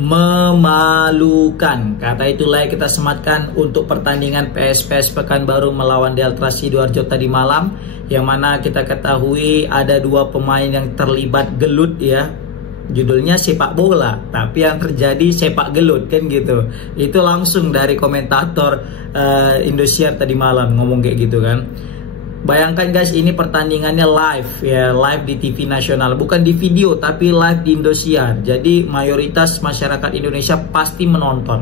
memalukan. Kata itulah kita sematkan untuk pertandingan PSPS Pekanbaru melawan Delta Sidoarjo tadi malam, yang mana kita ketahui ada dua pemain yang terlibat gelut ya. Judulnya sepak bola, tapi yang terjadi sepak gelut kan gitu. Itu langsung dari komentator Indosiar tadi malam ngomong kayak gitu kan. Bayangkan guys, ini pertandingannya live ya, live di TV nasional, bukan di video tapi live di Indosiar. Jadi mayoritas masyarakat Indonesia pasti menonton.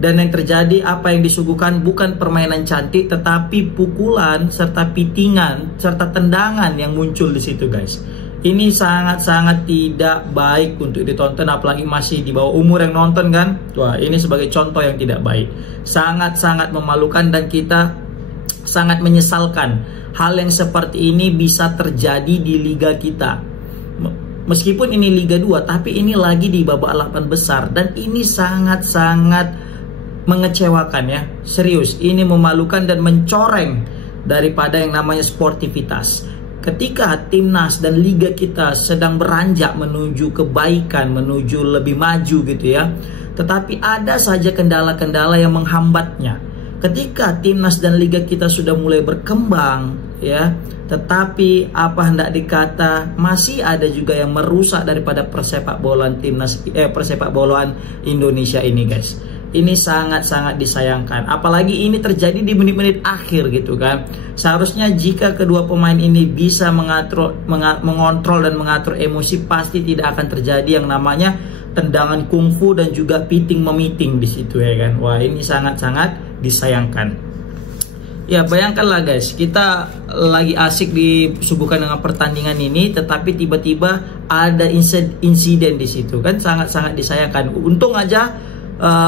Dan yang terjadi, apa yang disuguhkan bukan permainan cantik, tetapi pukulan serta pitingan serta tendangan yang muncul di situ guys. Ini sangat-sangat tidak baik untuk ditonton, apalagi masih di bawah umur yang nonton kan. Wah, ini sebagai contoh yang tidak baik. Sangat-sangat memalukan dan kita sangat menyesalkan hal yang seperti ini bisa terjadi di liga kita. Meskipun ini Liga 2, tapi ini lagi di babak 8 besar. Dan ini sangat-sangat mengecewakan ya. Serius, ini memalukan dan mencoreng daripada yang namanya sportivitas. Ketika timnas dan liga kita sedang beranjak menuju kebaikan, menuju lebih maju gitu ya, tetapi ada saja kendala-kendala yang menghambatnya. Ketika timnas dan liga kita sudah mulai berkembang ya, tetapi apa hendak dikata, masih ada juga yang merusak daripada persepakbolaan persepakbolaan Indonesia ini guys. Ini sangat-sangat disayangkan. Apalagi ini terjadi di menit-menit akhir gitu kan. Seharusnya jika kedua pemain ini bisa mengontrol dan mengatur emosi, pasti tidak akan terjadi yang namanya tendangan kungfu dan juga piting memiting di situ ya kan. Wah, ini sangat-sangat disayangkan. Ya, bayangkanlah guys, kita lagi asik disuguhkan dengan pertandingan ini, tetapi tiba-tiba ada insiden di situ kan, sangat-sangat disayangkan. Untung aja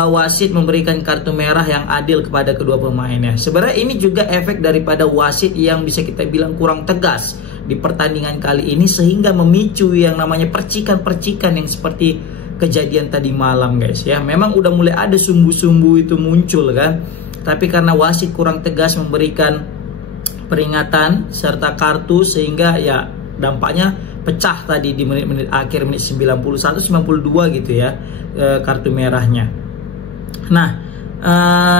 wasit memberikan kartu merah yang adil kepada kedua pemainnya. Sebenarnya ini juga efek daripada wasit yang bisa kita bilang kurang tegas di pertandingan kali ini, sehingga memicu yang namanya percikan-percikan yang seperti kejadian tadi malam guys ya. Memang udah mulai ada sumbu-sumbu itu muncul kan, tapi karena wasit kurang tegas memberikan peringatan serta kartu, sehingga ya dampaknya pecah tadi di menit-menit akhir, menit 91-92 gitu ya, kartu merahnya. Nah,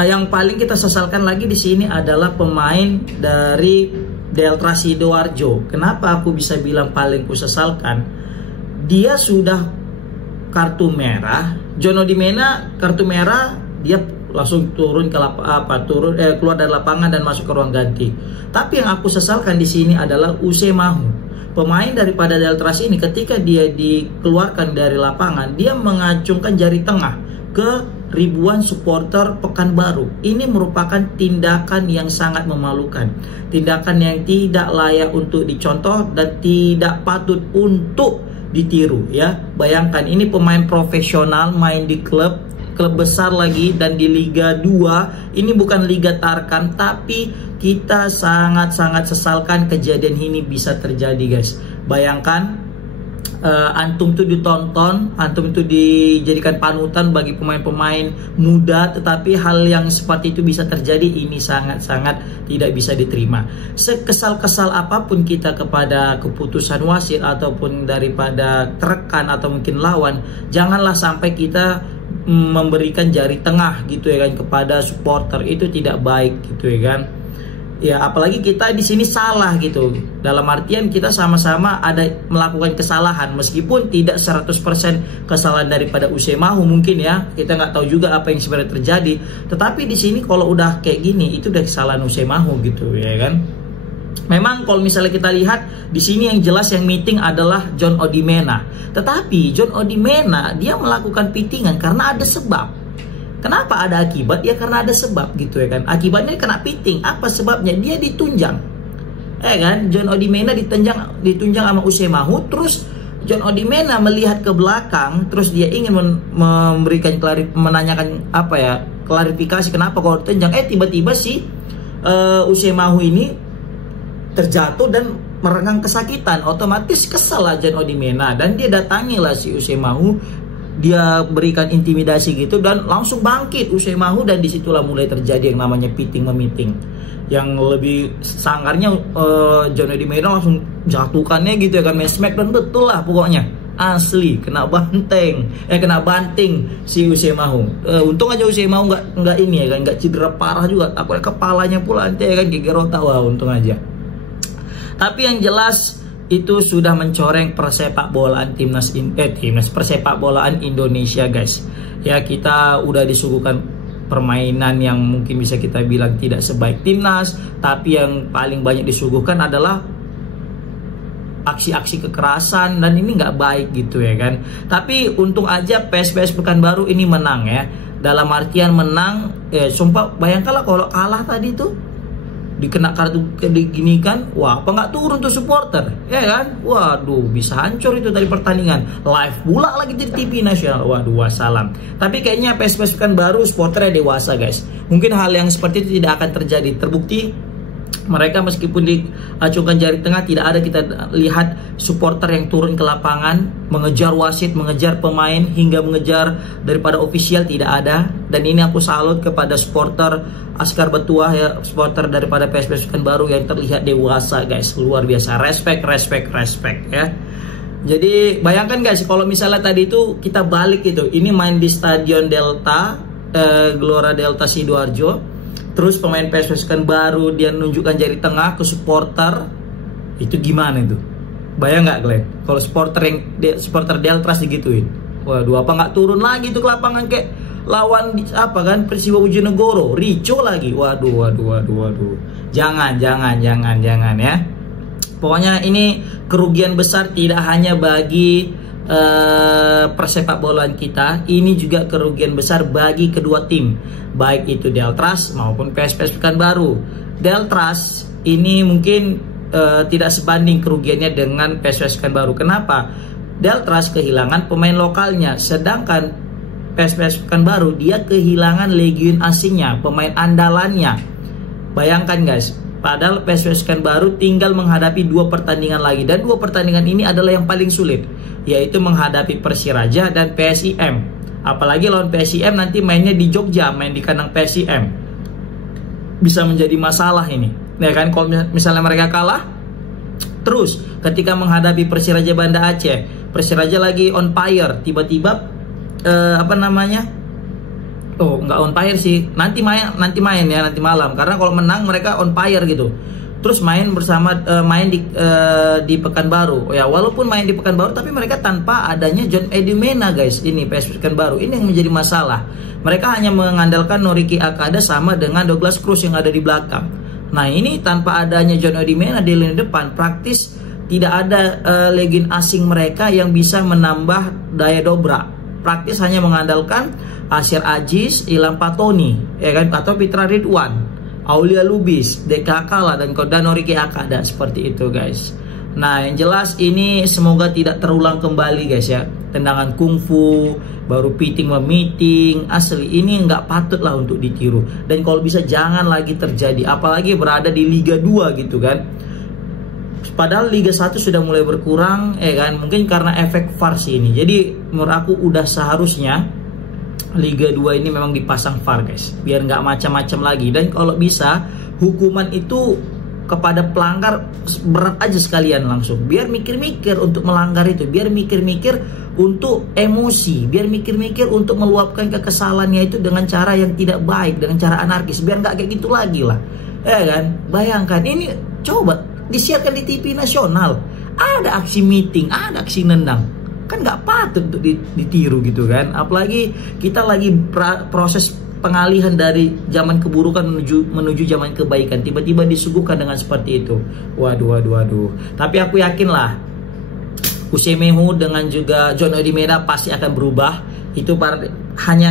yang paling kita sesalkan lagi di sini adalah pemain dari Delta Sidoarjo. Kenapa aku bisa bilang paling kusesalkan? Dia sudah kartu merah, John Odimena kartu merah, dia langsung turun ke keluar dari lapangan dan masuk ke ruang ganti. Tapi yang aku sesalkan di sini adalah Use Mahu. Pemain daripada Deltras ini ketika dia dikeluarkan dari lapangan, dia mengacungkan jari tengah ke ribuan supporter Pekanbaru. Ini merupakan tindakan yang sangat memalukan, tindakan yang tidak layak untuk dicontoh dan tidak patut untuk ditiru ya. Bayangkan, ini pemain profesional main di klub besar lagi dan di Liga 2. Ini bukan Liga Tarkam, tapi kita sangat-sangat sesalkan kejadian ini bisa terjadi guys. Bayangkan, antum itu ditonton, antum itu dijadikan panutan bagi pemain-pemain muda, tetapi hal yang seperti itu bisa terjadi. Ini sangat-sangat tidak bisa diterima. Sekesal-kesal apapun kita kepada keputusan wasit ataupun daripada rekan atau mungkin lawan, janganlah sampai kita memberikan jari tengah gitu ya kan kepada supporter. Itu tidak baik gitu ya kan. Ya, apalagi kita di sini salah gitu. Dalam artian kita sama-sama ada melakukan kesalahan, meskipun tidak 100% kesalahan daripada Use Mahu mungkin ya. Kita nggak tahu juga apa yang sebenarnya terjadi. Tetapi di sini kalau udah kayak gini, itu udah kesalahan Use Mahu gitu ya kan. Memang kalau misalnya kita lihat di sini yang jelas yang meeting adalah John Odimena. Tetapi John Odimena dia melakukan pitingan karena ada sebab. Kenapa ada akibat? Ya karena ada sebab gitu ya kan. Akibatnya kena piting. Apa sebabnya? Dia ditunjang. Kan? John Odimena ditunjang sama Use Mahu. Terus John Odimena melihat ke belakang, terus dia ingin memberikan menanyakan klarifikasi kenapa kalau ditunjang. Tiba-tiba si Use Mahu ini terjatuh dan merengang kesakitan. Otomatis kesal lah John Odimena dan dia datangilah si Use Mahu. Dia berikan intimidasi gitu dan langsung bangkit Use Mahu, dan disitulah mulai terjadi yang namanya piting memiting. Yang lebih sangarnya John Odimena langsung jatuhkannya gitu ya kan, smackdown betul lah pokoknya. asli kena banting si Usemahu. Untung aja Usemahu nggak ini ya kan, nggak cedera parah juga. Takutnya kepalanya pula nanti ya kan gegerota, wah untung aja. Tapi yang jelas itu sudah mencoreng persepak bolaan timnas persepak bolaan Indonesia guys. Ya, kita udah disuguhkan permainan yang mungkin bisa kita bilang tidak sebaik timnas, tapi yang paling banyak disuguhkan adalah aksi-aksi kekerasan, dan ini nggak baik gitu ya kan. Tapi untung aja PSPS Pekanbaru ini menang ya. Dalam artian menang, sumpah bayangkanlah kalau kalah tadi tuh dikena kartu diginikan, wah apa nggak turun tuh supporter ya kan. Waduh, bisa hancur itu dari pertandingan live pula lagi di TV nasional. Waduh, wassalam. Tapi kayaknya PSPS Pekanbaru supporternya dewasa guys, mungkin hal yang seperti itu tidak akan terjadi. Terbukti mereka meskipun diacungkan jari tengah, tidak ada kita lihat supporter yang turun ke lapangan mengejar wasit, mengejar pemain, hingga mengejar daripada ofisial, tidak ada. Dan ini aku salut kepada supporter Askar Betuah ya, supporter daripada PSPS Pekanbaru yang terlihat dewasa guys, luar biasa. Respect ya. Jadi bayangkan guys, kalau misalnya tadi itu kita balik itu, ini main di Stadion Delta Gelora Delta Sidoarjo, terus pemain PSPS Pekanbaru dia menunjukkan jari tengah ke supporter, itu gimana itu? Bayang nggak Glenn? Kalau supporter Deltras digituin, waduh, apa nggak turun lagi tuh ke lapangan kayak lawan apa kan Persiwa Bojonegoro, rico lagi. Waduh. Jangan ya. Pokoknya ini kerugian besar tidak hanya bagi persepak bolaan kita, ini juga kerugian besar bagi kedua tim, baik itu Deltras maupun PSPS Pekanbaru. Deltras ini mungkin tidak sebanding kerugiannya dengan PSPS Pekanbaru. Kenapa? Deltras kehilangan pemain lokalnya, sedangkan PSPS Pekanbaru dia kehilangan legion asingnya, pemain andalannya. Bayangkan guys, padahal PSPS Pekanbaru tinggal menghadapi 2 pertandingan lagi, dan 2 pertandingan ini adalah yang paling sulit, yaitu menghadapi Persiraja dan PSIM. Apalagi lawan PSIM nanti mainnya di Jogja, main di kandang PSIM. Bisa menjadi masalah ini, ya kan? Kalau misalnya mereka kalah, terus ketika menghadapi Persiraja Banda Aceh, Persiraja lagi on fire, tiba-tiba nggak on fire sih, nanti main ya, nanti malam, karena kalau menang mereka on fire gitu. Terus main di Pekanbaru ya, walaupun main di Pekanbaru tapi mereka tanpa adanya John Edi Mena guys. Ini PSPS Pekanbaru ini yang menjadi masalah. Mereka hanya mengandalkan Noriki Akada sama dengan Douglas Cruz yang ada di belakang. Nah, ini tanpa adanya John Edi Mena di lini depan, praktis tidak ada legion asing mereka yang bisa menambah daya dobrak. Praktis hanya mengandalkan Asyir Aziz, Ilham Patoni ya kan, atau Fitra Ridwan, Aulia Lubis, Deka Kala, dan Noriki Akada, seperti itu guys. Nah, yang jelas ini semoga tidak terulang kembali guys ya. Tendangan kungfu, baru piting memiting, asli ini nggak patut lah untuk ditiru. Dan kalau bisa jangan lagi terjadi, apalagi berada di Liga 2 gitu kan. Padahal Liga 1 sudah mulai berkurang ya kan, mungkin karena efek VAR sih ini. Jadi menurut aku udah seharusnya Liga 2 ini memang dipasang VAR guys, biar nggak macam-macam lagi. Dan kalau bisa hukuman itu kepada pelanggar berat aja sekalian langsung, biar mikir-mikir untuk melanggar itu, biar mikir-mikir untuk emosi, biar mikir-mikir untuk meluapkan kekesalannya itu dengan cara yang tidak baik, dengan cara anarkis, biar nggak kayak gitu lagi lah ya kan. Bayangkan ini, coba disiarkan di TV nasional, ada aksi meeting, ada aksi nendang, kan nggak patut untuk ditiru gitu kan. Apalagi kita lagi proses pengalihan dari zaman keburukan menuju zaman kebaikan, tiba-tiba disuguhkan dengan seperti itu. Waduh. Tapi aku yakin lah Usemahu dengan juga John Edi Mena pasti akan berubah. Itu hanya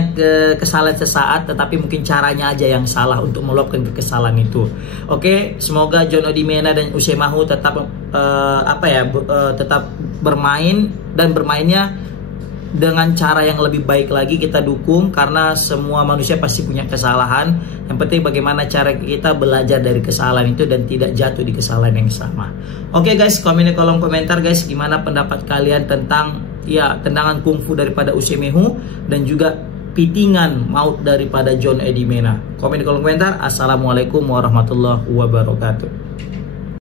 kesalahan sesaat, tetapi mungkin caranya aja yang salah untuk meluapkan kesalahan itu. Oke, semoga John Edi Mena dan Usemahu tetap tetap bermain, dan bermainnya dengan cara yang lebih baik lagi. Kita dukung, karena semua manusia pasti punya kesalahan. Yang penting bagaimana cara kita belajar dari kesalahan itu dan tidak jatuh di kesalahan yang sama. Oke guys, komen di kolom komentar guys, gimana pendapat kalian tentang tendangan kungfu daripada Usemahu dan juga pitingan maut daripada John Edi Mena. Komen di kolom komentar. Assalamualaikum warahmatullahi wabarakatuh.